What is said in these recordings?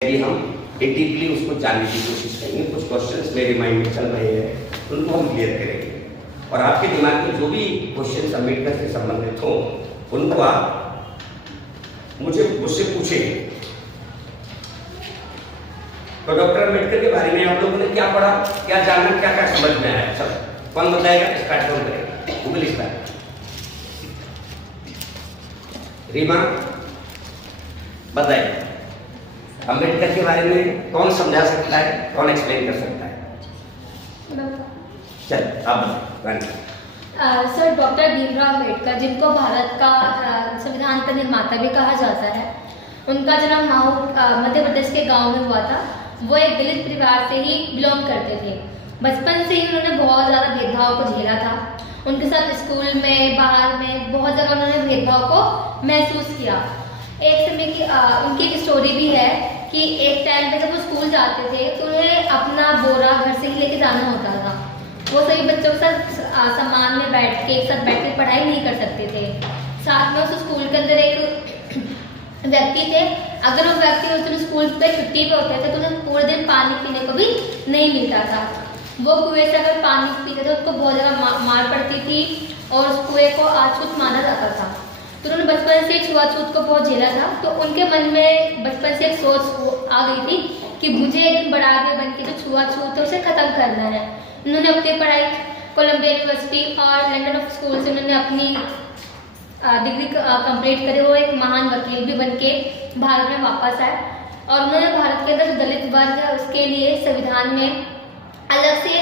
भी हम डीपली उसको जानने की कोशिश करेंगे। कुछ क्वेश्चंस मेरे माइंड में चल रहे हैं उनको हम क्लियर करेंगे और आपके दिमाग में जो भी क्वेश्चन अम्बेडकर से संबंधित हो उनको आप मुझसे पूछेंगे। तो डॉक्टर अम्बेडकर के बारे में आप लोगों ने क्या पढ़ा, क्या जाना, क्या क्या समझ में आया? चलो कौन बताएगा? स्टार्ट कौन करेगा? Google start. रीमा बताइए, अम्बेडकर के बारे में कौन समझा सकता है, कौन एक्सप्लेन कर सकता है? चल आप बताइए। सर, डॉक्टर भीमराव अम्बेडकर, जिनको भारत का संविधान का निर्माता भी कहा जाता है, उनका जन्म मध्य प्रदेश के गांव में हुआ था। वो एक दलित परिवार से ही बिलोंग करते थे। बचपन से ही उन्होंने बहुत ज़्यादा भेदभाव को झेला था। उनके साथ स्कूल में, बाहर में बहुत जगह उन्होंने भेदभाव को महसूस किया। एक समय की उनकी एक स्टोरी भी है कि एक टाइम पे जब वो स्कूल जाते थे तो उन्हें अपना बोरा घर से ही लेके जाना होता था। वो सभी बच्चों के साथ सामान में बैठ के एक साथ बैठ के पढ़ाई नहीं कर सकते थे। साथ में उस स्कूल के अंदर एक व्यक्ति थे, अगर वो व्यक्ति उस दिन स्कूल पे छुट्टी पे होते थे तो उन्हें पूरे दिन पानी पीने को भी नहीं मिलता था। वो कुएं से अगर पानी पीते थे उसको बहुत ज़्यादा मार पड़ती थी और उस कुएं को अछूत माना जाता था। तो उन्होंने बचपन से छुआछूत को बहुत झेला था। तो उनके मन में बचपन से एक सोच आ गई थी कि मुझे एक दिन बड़ा आदमी बन के जो छुआछूत है उसे खत्म करना है। उन्होंने अपनी पढ़ाई कोलंबिया यूनिवर्सिटी और लंदन ऑफ स्कूल से उन्होंने अपनी डिग्री कंप्लीट करी। वो एक महान वकील भी बन के भारत में वापस आए और उन्होंने भारत के अंदर जो दलित वर्ग है उसके लिए संविधान में अलग से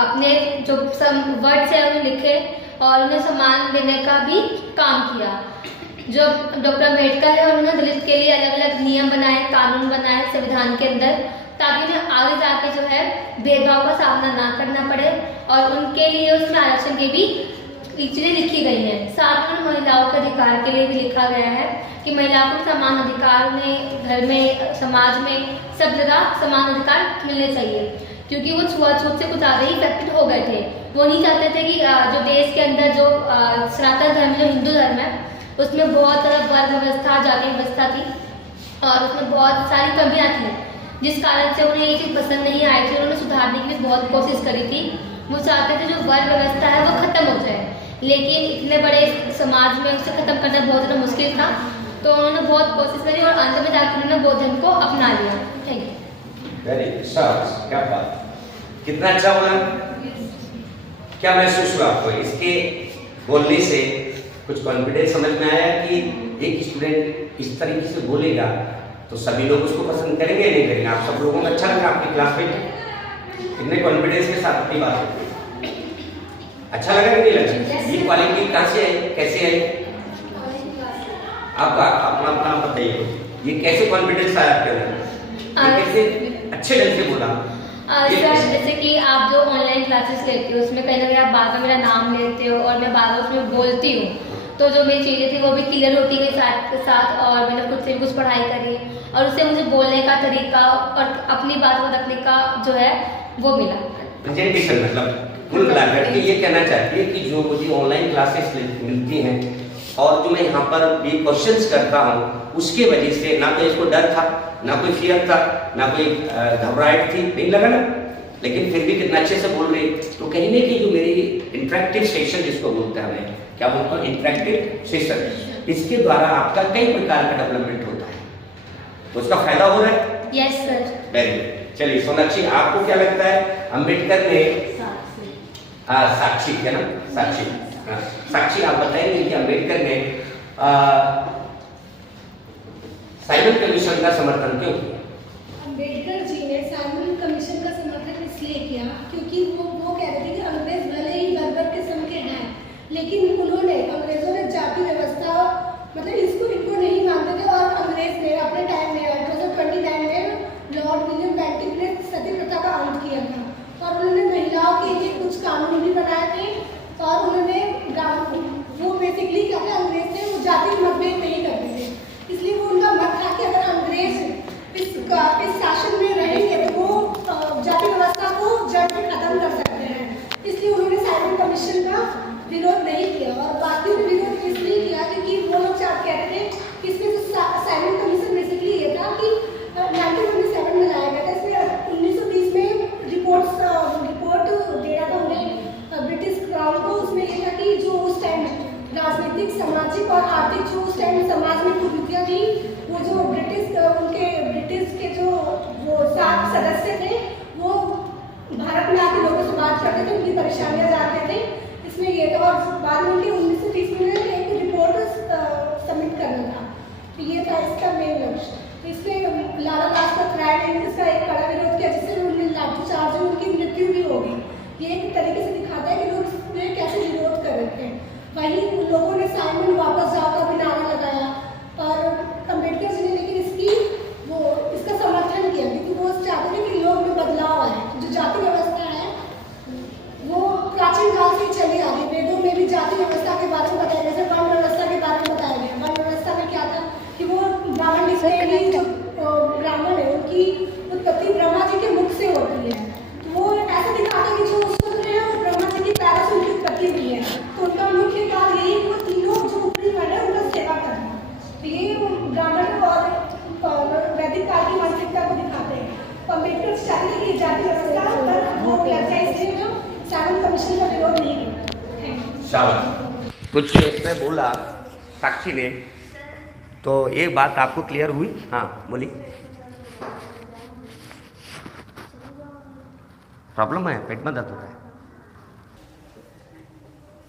अपने जो वर्ड्स है उन्हें लिखे और उन्हें सम्मान देने का भी काम किया। जो डॉक्टर अम्बेडकर है उन्होंने दलित के लिए अलग अलग नियम बनाए, कानून बनाए संविधान के अंदर, ताकि उन्हें आगे जाके जो है भेदभाव का सामना ना करना पड़े। और उनके लिए उसमें आरक्षण की भी चीज़ें लिखी गई हैं। साथ में महिलाओं के अधिकार के लिए भी लिखा गया है कि महिलाओं को समान अधिकार में, घर में, समाज में, सब जगह समान अधिकार मिलने चाहिए। क्योंकि वो छुआछूत से कुछ ज़्यादा ही इफेक्टेड हो गए थे। वो नहीं चाहते थे कि जो देश के अंदर जो सनातन धर्म, जो हिंदू धर्म है, उसमें बहुत ज़्यादा वर्ग व्यवस्था, जाति व्यवस्था थी और उसमें बहुत सारी कमियां थी, जिस कारण से उन्हें ये चीज़ पसंद नहीं आई थी। उन्होंने सुधारने की भी बहुत कोशिश करी थी। वो चाहते थे जो वर्ग व्यवस्था है वो खत्म हो जाए, लेकिन इतने बड़े समाज में उसे खत्म करना बहुत ज़्यादा मुश्किल था। तो उन्होंने बहुत कोशिश करी और अंत में जाकर उन्होंने बौद्ध धर्म को अपना लिया। Thank you. वेरी शाबाश, क्या बात, कितना अच्छा बोला। क्या महसूस हुआ आपको इसके बोलने से? कुछ कॉन्फिडेंस समझ में आया कि एक स्टूडेंट इस तरीके से बोलेगा तो सभी लोग उसको पसंद करेंगे या नहीं करेंगे? आप सब लोगों को अच्छा लगा आपकी क्लास में? कितने कॉन्फिडेंस के साथ अपनी बात करते हैं? अच्छा लगा कि नहीं लगा? ये क्वालिटी कहाँ से आई, कैसे आई? आपका अपना बताइए, ये कैसे कॉन्फिडेंस आया आपके अंदर? कैसे अच्छे ढंग से बोला? जैसे कि आप जो ऑनलाइन क्लासेस लेते हो उसमें कहीं ना कहीं आप बार बार मेरा नाम लेते हो और मैं बार बार उसमें बोलती हूँ, तो जो मेरी चीज़ें थी वो भी क्लियर होती गई साथ और मैंने खुद से भी कुछ पढ़ाई करी और उससे मुझे बोलने का तरीका और अपनी बात को रखने का जो है वो मिला। प्रेजेंटेशन मतलब कुल मिलाकर के ये कहना चाहती है कि जो मुझे ऑनलाइन क्लासेस मिलती हैं और जो मैं यहाँ पर ये क्वेश्चंस करता हूँ उसके वजह से ना तो इसको डर था, ना कोई फियर था, ना कोई घबराहट थी, नहीं लगा ना, लेकिन फिर भी कितना अच्छे से बोल रही। तो कहीं ना कहीं जो मेरी इंटरेक्टिव सेशन जिसको बोलते हैं, हमें क्या बोलते हैं, इंटरेक्टिव सेशन, इसके द्वारा आपका कई प्रकार का डेवलपमेंट होता है, तो उसका फायदा हो रहा है। Yes sir. Very good. चलिए सोनाक्षी, आपको क्या लगता है अम्बेडकर ने साक्षी है ना, साक्षी आप बताएंगे कि अम्बेडकर ने साइमन कमीशन का समर्थन क्यों किया? अम्बेडकर जी ने साइमन कमीशन का समर्थन इसलिए किया क्योंकि वो कह रहे थे कि अंग्रेज भले ही बर्बर किस्म के हैं, लेकिन अंग्रेजों ने जाति व्यवस्था मतलब इनको नहीं मानते थे। और अंग्रेज ने अपने टाइम में 1829 में लॉर्ड विलियम बेंटिक ने सती प्रथा का अंत किया था और उन्होंने महिलाओं के लिए कुछ कानून भी बनाए थे और उन्होंने वो बेसिकली क्या था, अंग्रेज थे वो जाति मतभेद नहीं करते थे, इसलिए वो उनका मत था कि अगर अंग्रेज इस शासन में रहेंगे तो वो जाति व्यवस्था को जड़ से खत्म कर सकते हैं। इसलिए उन्होंने साइमन कमीशन का विरोध नहीं किया और बाकी ने विरोध इसलिए किया क्योंकि वो लोग कह रहे थे कि इसमें जो साइमन कमीशन बेसिकली ये था कि एंड इसका एक कड़ा विरोध किया जिससे उन्हें लाठीचार्ज और उनकी मृत्यु भी होगी। ये एक तरीके से दिखाता है कि लोग इसमें कैसे विरोध कर रहे थे। वहीं उन लोगों ने साइमन वापस जाकर भी नारा लगाया और अम्बेडकर जी ने लेकिन इसका समर्थन किया क्योंकि वो चाहते थे कि लोग में बदलाव आए। जो जाति व्यवस्था है वो प्राचीन काल से चली आ रही। वेदों में भी जाति व्यवस्था के बारे में बताया गया, जैसे वर्ण व्यवस्था के बारे में बताया गया। वर्ण व्यवस्था में क्या था कि वो ब्राह्मण ब्राह्मण है उनकी उत्पत्ति ब्रह्मा जी के मुख से होती है। तो वो ऐसा दिखाता है कि जो शूद्र है वो ब्रह्मा जी की पैरों से उनकी उत्पत्ति हुई है। तो उनका मुख्य कार्य यही वो तीनों जो ऊपरी वर्ण है उनका सेवा करना। तो ये ब्राह्मण और वैदिक काल की मानसिकता को दिखाते हैं। तो अम्बेडकर चाहते थे कि जाति व्यवस्था पर रोक लग जाए, इसलिए हम साइमन कमीशन का विरोध नहीं करते। शाबाश। कुछ इसमें बोला साक्षी ने, तो एक बात आपको क्लियर हुई? हाँ बोली। प्रॉब्लम है, पेट में दर्द हो रहा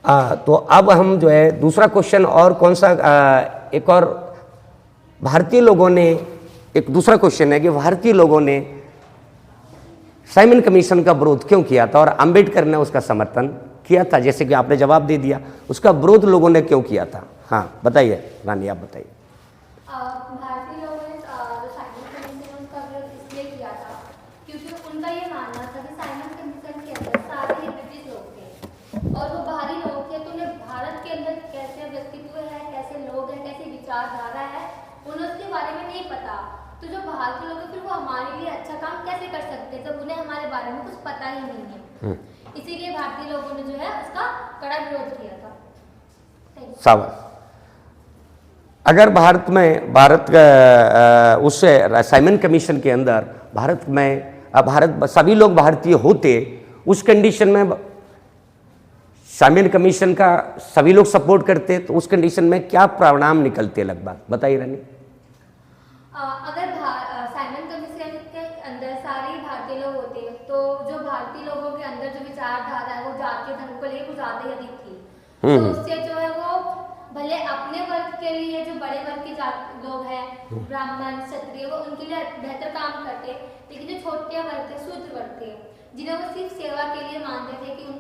है। तो अब हम जो है दूसरा क्वेश्चन और कौन सा, एक और भारतीय लोगों ने, एक दूसरा क्वेश्चन है कि भारतीय लोगों ने साइमन कमीशन का विरोध क्यों किया था और अंबेडकर ने उसका समर्थन किया था, जैसे कि आपने जवाब दे दिया। उसका विरोध लोगों ने क्यों किया था? हाँ बताइए रानी, आप बताइए। भारतीय लोगों ने जो साइमन कमीशन उसका विरोध इसलिए किया था क्योंकि उनका ये मानना था कि साइमन कमीशन के अंदर सारे ही ब्रिटिश लोग थे और वो बाहरी लोग थे। तो उन्हें भारत के अंदर कैसे व्यक्तित्व है, कैसे लोग हैं, कैसी विचारधारा है, उन्हें उसके बारे में नहीं पता। तो जो बाहर के लोग हैं फिर वो हमारे लिए अच्छा काम कैसे कर सकते हैं जब उन्हें हमारे बारे में कुछ पता ही नहीं है। इसीलिए भारतीय लोगों ने जो है उसका कड़ा विरोध किया था। शाबाश। अगर भारत उससे साइमन कमीशन के अंदर भारत सभी लोग भारतीय होते, उस कंडीशन में साइमन कमीशन का सभी लोग सपोर्ट करते, तो उस कंडीशन में क्या परिणाम निकलते लगभग? बताइए रानी। अगर साइमन कमीशन के अंदर सारे भारतीय लोग होते तो जो भारतीय लोगों के अंदर जो विचारधारा है वो जातीय धर्म को लेकर कुछ ज्यादा ही अधिक थी। तो उससे जो है वो भले अपने वर्ग के लिए जो बड़े वर्ग के लोग हैं, ब्राह्मण क्षत्रिय, वो उनके लिए बेहतर काम करते, लेकिन जो छोटे वर्ग थे, शूद्र वर्ग थे, जिन्हें वो सिर्फ सेवा के लिए मानते थे कि